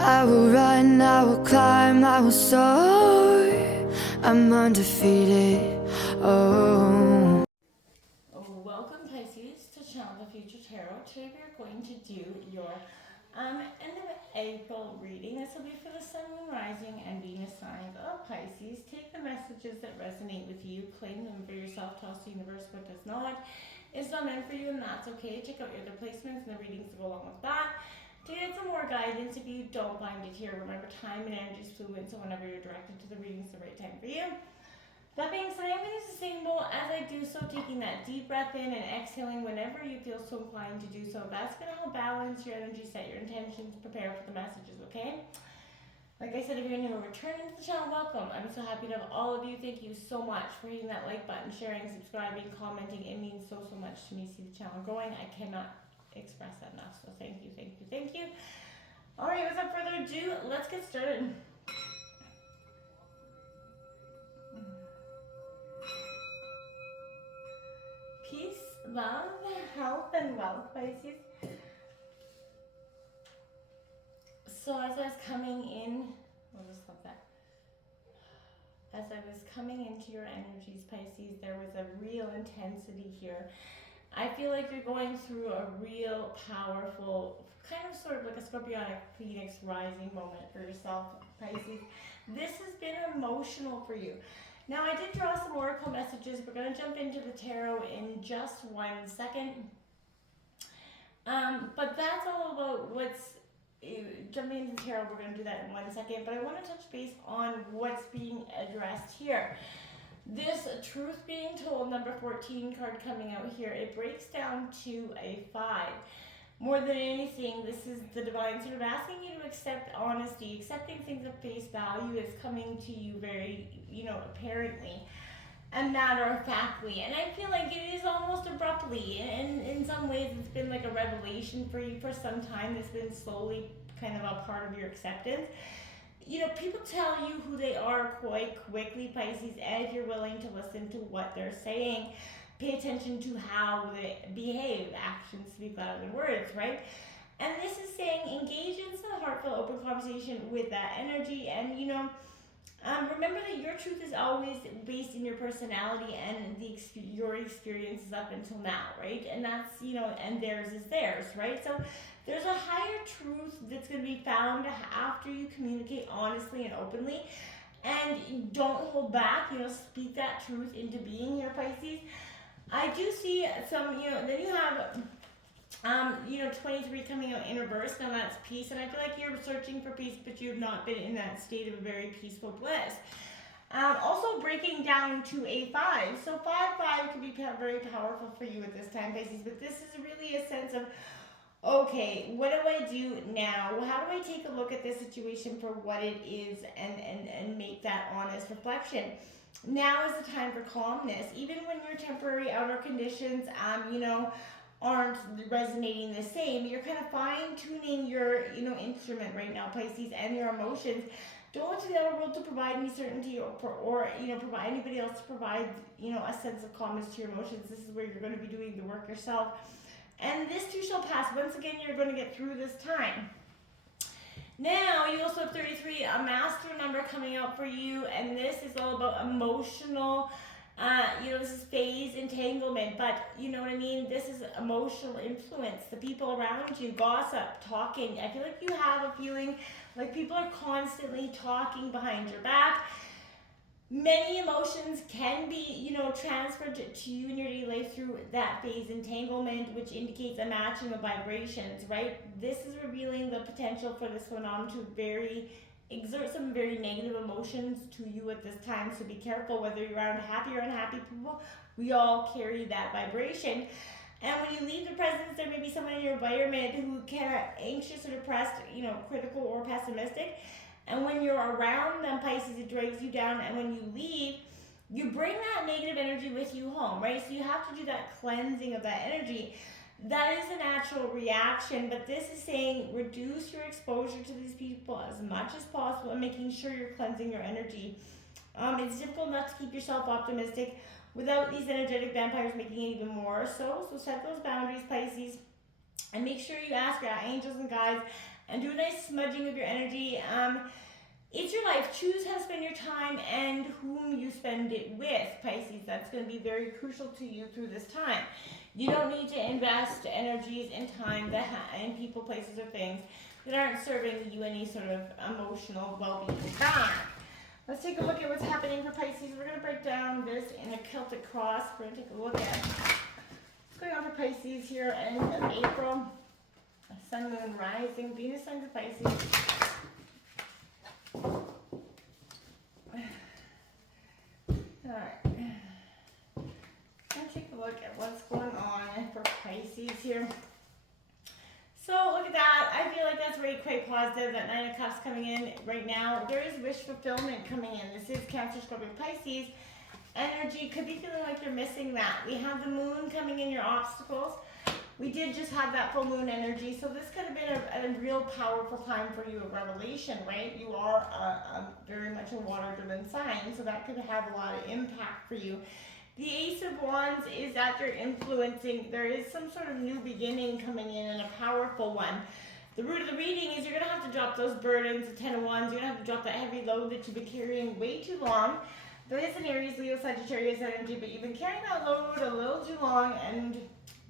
I will run, I will climb, I will soar. I'm undefeated. Oh. Welcome Pisces to Channel the Future Tarot. Today we are going to do your end of April reading. This will be for the Sun, Moon, Rising, and Venus signs of Pisces. Take the messages that resonate with you, claim them for yourself, toss the universe what does not. It's not meant for you, and that's okay. Check out your other placements and the readings that go along with that to get some more guidance. If you don't find it here, remember time and energy is fluid, so whenever you're directed to the reading, it's the right time for you. That being said, I'm going to be sustainable as I do so, taking that deep breath in and exhaling whenever you feel so inclined to do so. That's going to help balance your energy, set your intentions, prepare for the messages, okay? Like I said, if you're new or returning to the channel, welcome. I'm so happy to have all of you. Thank you so much for hitting that like button, sharing, subscribing, commenting. It means so much to me to see the channel growing. I cannot express that enough, so thank you, thank you, thank you. All right, without further ado, let's get started. Peace, love, health, and wealth, Pisces. So as I was coming in, I'll just stop that. As I was coming into your energies, Pisces, there was a real intensity here. I feel like you're going through a real powerful, kind of sort of like a scorpionic phoenix rising moment for yourself, Pisces. This has been emotional for you. Now, I did draw some oracle messages. We're going to jump into the tarot in just 1 second. But that's all about what's jumping into the tarot. We're going to do that in 1 second. But I want to touch base on what's being addressed here. This truth being told, number 14 card coming out here, it breaks down to a 5. More than anything, this is the divine sort of asking you to accept honesty, accepting things at face value is coming to you very, apparently and matter-of-factly. And I feel like it is almost abruptly. And in some ways, it's been like a revelation for you for some time. It's been slowly kind of a part of your acceptance. People tell you who they are quite quickly, Pisces, and if you're willing to listen to what they're saying, pay attention to how they behave. Actions speak louder than words, right? And this is saying engage in some heartfelt, open conversation with that energy. And, remember that your truth is always based in your personality and your experiences up until now, right? And that's, and theirs is theirs, right? So there's a higher truth that's going to be found after you communicate honestly and openly. And don't hold back, speak that truth into being here, Pisces. I do see some, then you have 23 coming out in reverse. Now that's peace, and I feel like you're searching for peace, but you have not been in that state of a very peaceful bliss. Also breaking down to a 5. So 5 could be very powerful for you at this time, Pisces, but this is really a sense of, okay, what do I do now? How do I take a look at this situation for what it is and make that honest reflection? Now is the time for calmness. Even when your temporary outer conditions, aren't resonating the same, you're kind of fine-tuning your, instrument right now, Pisces, and your emotions. Don't look to the outer world to provide any certainty or provide anybody else to provide, a sense of calmness to your emotions. This is where you're going to be doing the work yourself. And this too shall pass. Once again, you're going to get through this time. Now, you also have 33, a master number coming out for you, and this is all about emotional, this is phase entanglement, but you know what I mean? This is emotional influence, the people around you, gossip, talking. I feel like you have a feeling like people are constantly talking behind your back. Many emotions can be, transferred to you in your daily life through that phase entanglement, which indicates a matching of vibrations, right? This is revealing the potential for this phenomenon to exert some very negative emotions to you at this time. So be careful whether you're around happy or unhappy people. We all carry that vibration. And when you leave the presence, there may be someone in your environment who can be anxious or depressed, critical or pessimistic. And when you're around them, Pisces, it drags you down. And when you leave, you bring that negative energy with you home, right? So you have to do that cleansing of that energy. That is a natural reaction, but this is saying reduce your exposure to these people as much as possible and making sure you're cleansing your energy. It's difficult enough to keep yourself optimistic without these energetic vampires making it even more so. So set those boundaries, Pisces, and make sure you ask your angels and guides and do a nice smudging of your energy. It's your life. Choose how to spend your time and whom you spend it with, Pisces. That's going to be very crucial to you through this time. You don't need to invest energies and time in people, places, or things that aren't serving you any sort of emotional well-being back. Let's take a look at what's happening for Pisces. We're going to break down this in a Celtic Cross. We're going to take a look at what's going on for Pisces here in April. Sun, Moon, Rising, Venus, signs of Pisces. Alright. Let's take a look at what's going on for Pisces here. So look at that. I feel like that's really quite positive. That Nine of Cups coming in right now. There is wish fulfillment coming in. This is Cancer, Scorpio, Pisces. Energy could be feeling like you're missing that. We have the moon coming in your obstacles. We did just have that full moon energy. So this could have been a real powerful time for you of revelation, right? You are very much a water-driven sign. So that could have a lot of impact for you. The Ace of Wands is that you're influencing. There is some sort of new beginning coming in and a powerful one. The root of the reading is you're going to have to drop those burdens. The Ten of Wands, you're going to have to drop that heavy load that you've been carrying way too long. There is an Aries, Leo, Sagittarius energy, but you've been carrying that load a little too long and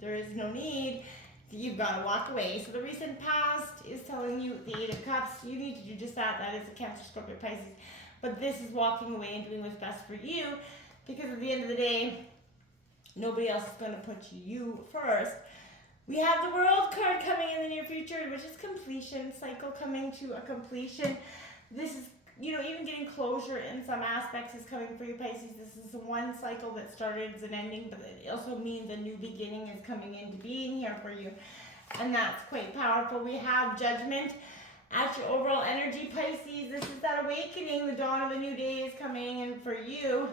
there is no need. You've got to walk away. So the recent past is telling you the Eight of Cups. You need to do just that. That is a Cancer, Scorpio, Pisces. But this is walking away and doing what's best for you. Because at the end of the day, nobody else is going to put you first. We have the World card coming in the near future, which is completion, cycle coming to a completion. This is, even getting closure in some aspects is coming for you, Pisces. This is the one cycle that started as an ending, but it also means a new beginning is coming into being here for you. And that's quite powerful. We have Judgment at your overall energy, Pisces. This is that awakening. The dawn of a new day is coming in for you.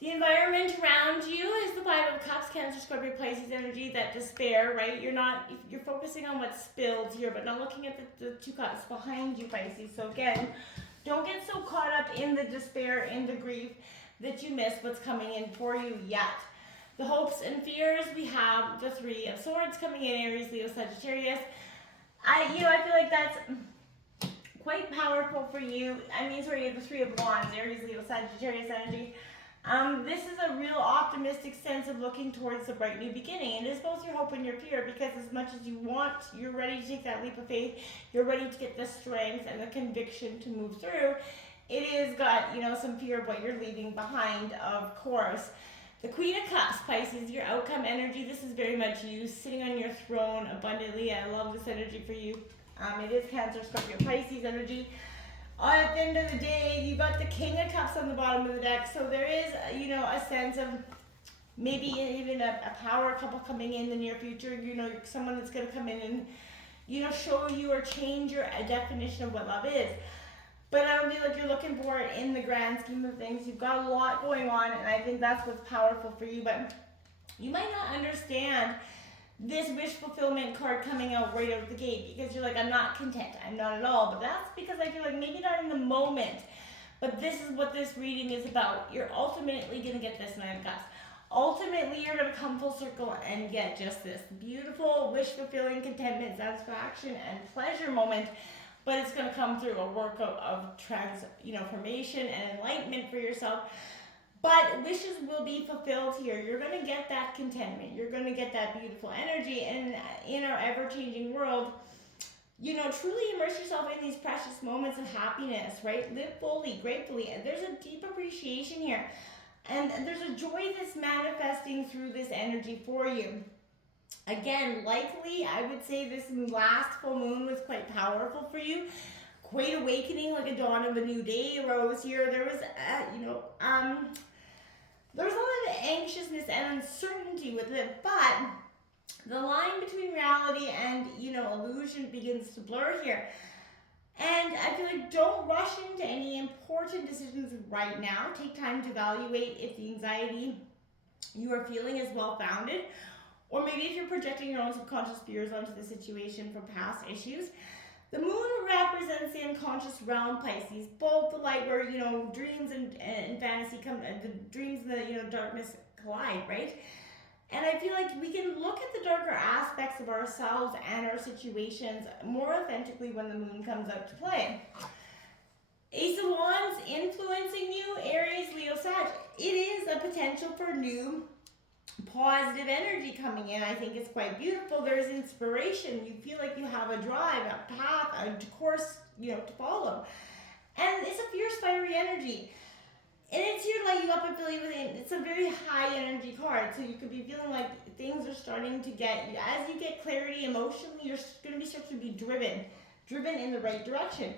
The environment around you is the Five of Cups, Cancer, Scorpio, Pisces energy, that despair, right? You're focusing on what spills here, but not looking at the two cups behind you, Pisces. So again, don't get so caught up in the despair, in the grief, that you miss what's coming in for you yet. The hopes and fears, we have the Three of Swords coming in, Aries, Leo, Sagittarius. I feel like that's quite powerful for you. The Three of Wands, Aries, Leo, Sagittarius energy. This is a real optimistic sense of looking towards the bright new beginning. And it is both your hope and your fear, because as much as you're ready to take that leap of faith, you're ready to get the strength and the conviction to move through. It is got, some fear of what you're leaving behind, of course. The Queen of Cups, Pisces, your outcome energy. This is very much you sitting on your throne abundantly. I love this energy for you. It is Cancer, Scorpio, Pisces energy. At the end of the day, you got the King of Cups on the bottom of the deck, so there is, a sense of maybe even a power couple coming in the near future. Someone that's going to come in and, show you or change your definition of what love is. But I don't feel like you're looking for it in the grand scheme of things. You've got a lot going on, and I think that's what's powerful for you. But you might not understand this wish fulfillment card coming out right out of the gate, because you're like, I'm not content. I'm not at all. But that's because I feel like maybe not in the moment. But this is what this reading is about. You're ultimately going to get this Nine of Cups. Ultimately, you're going to come full circle and get just this beautiful, wish-fulfilling contentment, satisfaction, and pleasure moment. But it's going to come through a work of transformation and enlightenment for yourself. But wishes will be fulfilled here. You're going to get that contentment. You're going to get that beautiful energy. And in our ever-changing world, truly immerse yourself in these precious moments of happiness, right? Live fully, gratefully. And there's a deep appreciation here. And there's a joy that's manifesting through this energy for you. Again, likely, I would say this last full moon was quite powerful for you. Quite awakening, like a dawn of a new day arose here. There was, there was a lot of anxiousness and uncertainty with it, but the line between reality and, illusion begins to blur here. And I feel like don't rush into any important decisions right now. Take time to evaluate if the anxiety you are feeling is well-founded, or maybe if you're projecting your own subconscious fears onto the situation from past issues. The moon represents the unconscious realm, Pisces, both the light where, dreams and fantasy come, the dreams and the, darkness collide, right? And I feel like we can look at the darker aspects of ourselves and our situations more authentically when the moon comes out to play. Ace of Wands influencing you, Aries, Leo, Sag. It is a potential for new positive energy coming in. I think it's quite beautiful. There's inspiration. You feel like you have a drive, a path, a course, to follow. And it's a fierce, fiery energy. And it's here to light you up and fill you with it. It's a very high energy card. So you could be feeling like things are starting to as you get clarity emotionally, you're going to start to be driven in the right direction.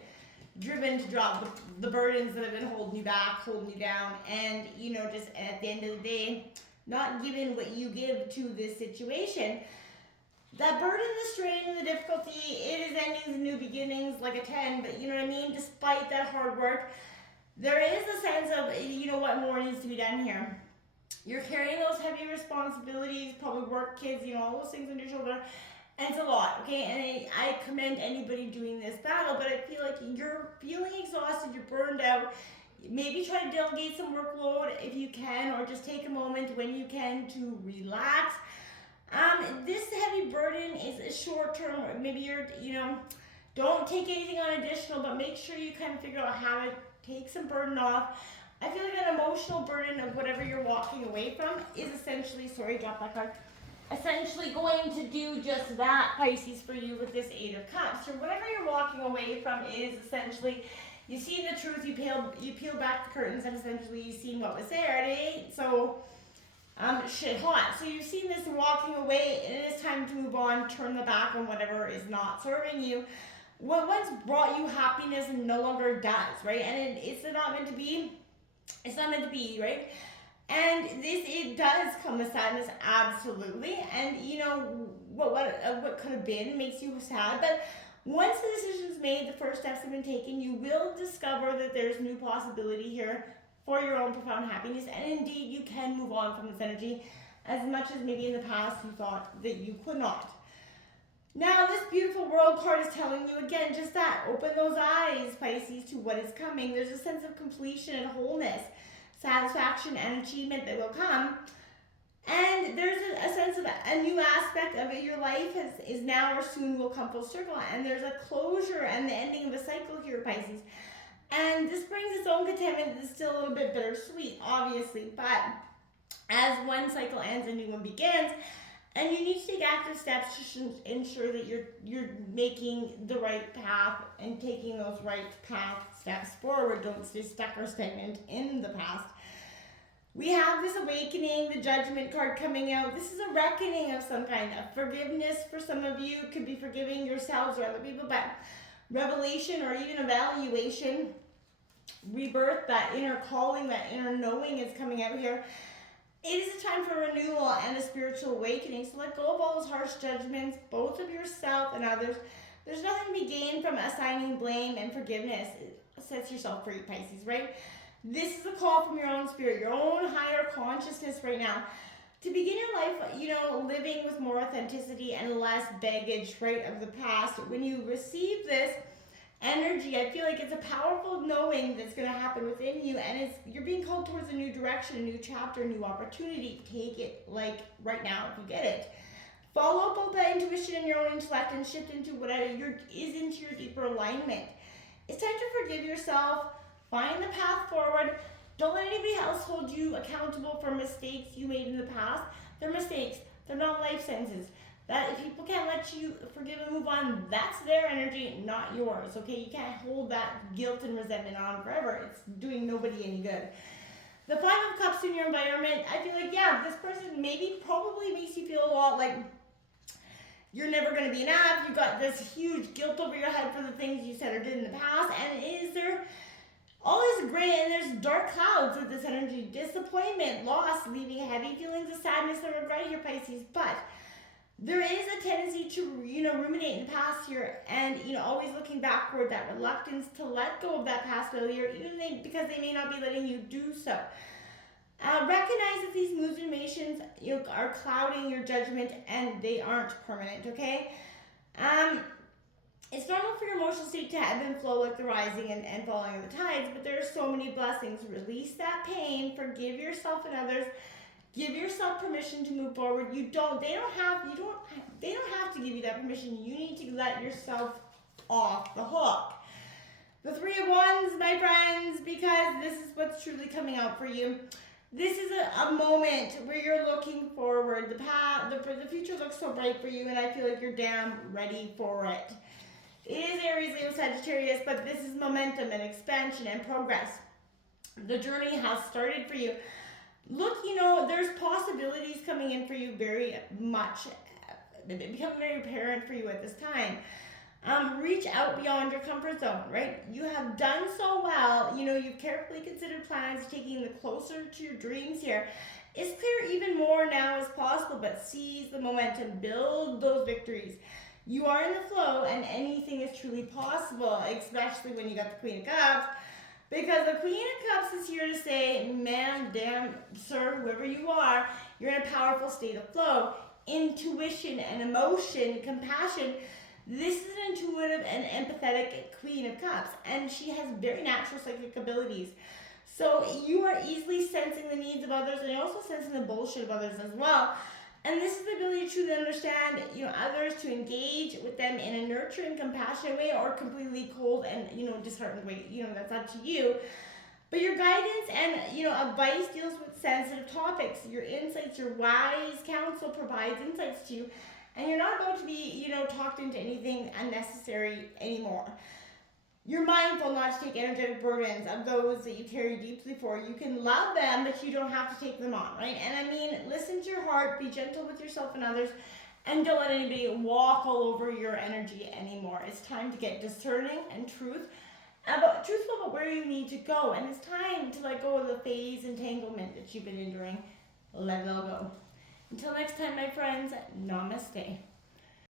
Driven to drop the burdens that have been holding you back, holding you down, and just at the end of the day, not giving what you give to this situation. That burden, the strain, and the difficulty, it is endings and new beginnings like a 10, but you know what I mean? Despite that hard work, there is a sense of, what more needs to be done here. You're carrying those heavy responsibilities, probably work, kids, all those things on your shoulder. And it's a lot, okay? And I commend anybody doing this battle, but I feel like you're feeling exhausted, you're burned out. Maybe try to delegate some workload if you can, or just take a moment when you can to relax. This heavy burden is short term. Maybe you're, don't take anything on additional, but make sure you kind of figure out how to take some burden off. I feel like an emotional burden of whatever you're walking away from is essentially, drop that card. Essentially going to do just that, Pisces, for you with this Eight of Cups. So whatever you're walking away from is essentially, you see the truth, you peel back the curtains, and essentially you've seen what was there at 8. So, shit hot. So you've seen this walking away, and it is time to move on, turn the back on whatever is not serving you. What once brought you happiness no longer does, right? And it's not meant to be. It's not meant to be, right? And it does come with sadness, absolutely. And what could have been makes you sad. But once the decision's made, the first steps have been taken, you will discover that there's new possibility here for your own profound happiness. And indeed, you can move on from this energy as much as maybe in the past you thought that you could not. Now, this beautiful World card is telling you again just that. Open those eyes, Pisces, to what is coming. There's a sense of completion and wholeness, satisfaction and achievement that will come. And there's a sense of a new aspect of it. Your life is now or soon will come full circle. And there's a closure and the ending of a cycle here, Pisces. And this brings its own contentment that's still a little bit bittersweet, obviously. But as one cycle ends, a new one begins. And you need to take active steps to ensure that you're making the right path and taking those right path steps forward. Don't stay stuck or stagnant in the past. We have this awakening, the Judgment card coming out. This is a reckoning of some kind of forgiveness for some of you. Could be forgiving yourselves or other people, but revelation or even evaluation, rebirth, that inner calling, that inner knowing is coming out here. It is a time for renewal and a spiritual awakening. So let go of all those harsh judgments, both of yourself and others. There's nothing to be gained from assigning blame and forgiveness. It sets yourself free, Pisces, right? This is a call from your own spirit, your own higher consciousness right now, to begin your life, living with more authenticity and less baggage, right, of the past. When you receive this energy, I feel like it's a powerful knowing that's going to happen within you, and you're being called towards a new direction, a new chapter, a new opportunity. Take it like right now if you get it. Follow both that intuition and your own intellect and shift into whatever is into your deeper alignment. It's time to forgive yourself, find the path forward. Don't let anybody else hold you accountable for mistakes you made in the past. They're mistakes. They're not life sentences. That if people can't let you forgive and move on, that's their energy, not yours, okay? You can't hold that guilt and resentment on forever. It's doing nobody any good. The Five of Cups in your environment, I feel like, this person probably makes you feel a lot like you're never going to be enough. You've got this huge guilt over your head for the things you said or did in the past. And is there all this gray, and there's dark clouds with this energy. Disappointment, loss, leaving heavy feelings of sadness and regret here, Pisces. But there is a tendency to, ruminate in the past here and, always looking backward, that reluctance to let go of that past failure, because they may not be letting you do so. Recognize that these moods and emotions, are clouding your judgment and they aren't permanent, okay? It's normal for your emotional state to ebb and flow like the rising and falling of the tides, but there are so many blessings. Release that pain, forgive yourself and others, Give yourself permission to move forward. They don't have to give you that permission. You need to let yourself off the hook. The Three of Wands, my friends, because this is what's truly coming out for you. This is a moment where you're looking forward. The future looks so bright for you, and I feel like you're damn ready for it. It is Aries, Leo, Sagittarius, but this is momentum and expansion and progress. The journey has started for you. Look, there's possibilities coming in for you very much. It becomes very apparent for you at this time. Reach out beyond your comfort zone, right? You have done so well. You've carefully considered plans, taking the closer to your dreams here. It's clear even more now is possible, but seize the momentum, build those victories. You are in the flow, and anything is truly possible, especially when you got the Queen of Cups. Because the Queen of Cups is here to say, ma'am, damn, sir, whoever you are, you're in a powerful state of flow. Intuition and emotion, compassion. This is an intuitive and empathetic Queen of Cups, and she has very natural psychic abilities. So you are easily sensing the needs of others, and you're also sensing the bullshit of others as well. And this is the ability to truly understand, others, to engage with them in a nurturing, compassionate way, or completely cold and, disheartened way. That's up to you. But your guidance and, advice deals with sensitive topics. Your insights, your wise counsel provides insights to you. And you're not about to be, talked into anything unnecessary anymore. You're mindful not to take energetic burdens of those that you carry deeply for. You can love them, but you don't have to take them on, right? And listen to your heart, be gentle with yourself and others, and don't let anybody walk all over your energy anymore. It's time to get discerning and truthful about where you need to go. And it's time to let go of the phase entanglement that you've been enduring. Let it all go. Until next time, my friends, namaste.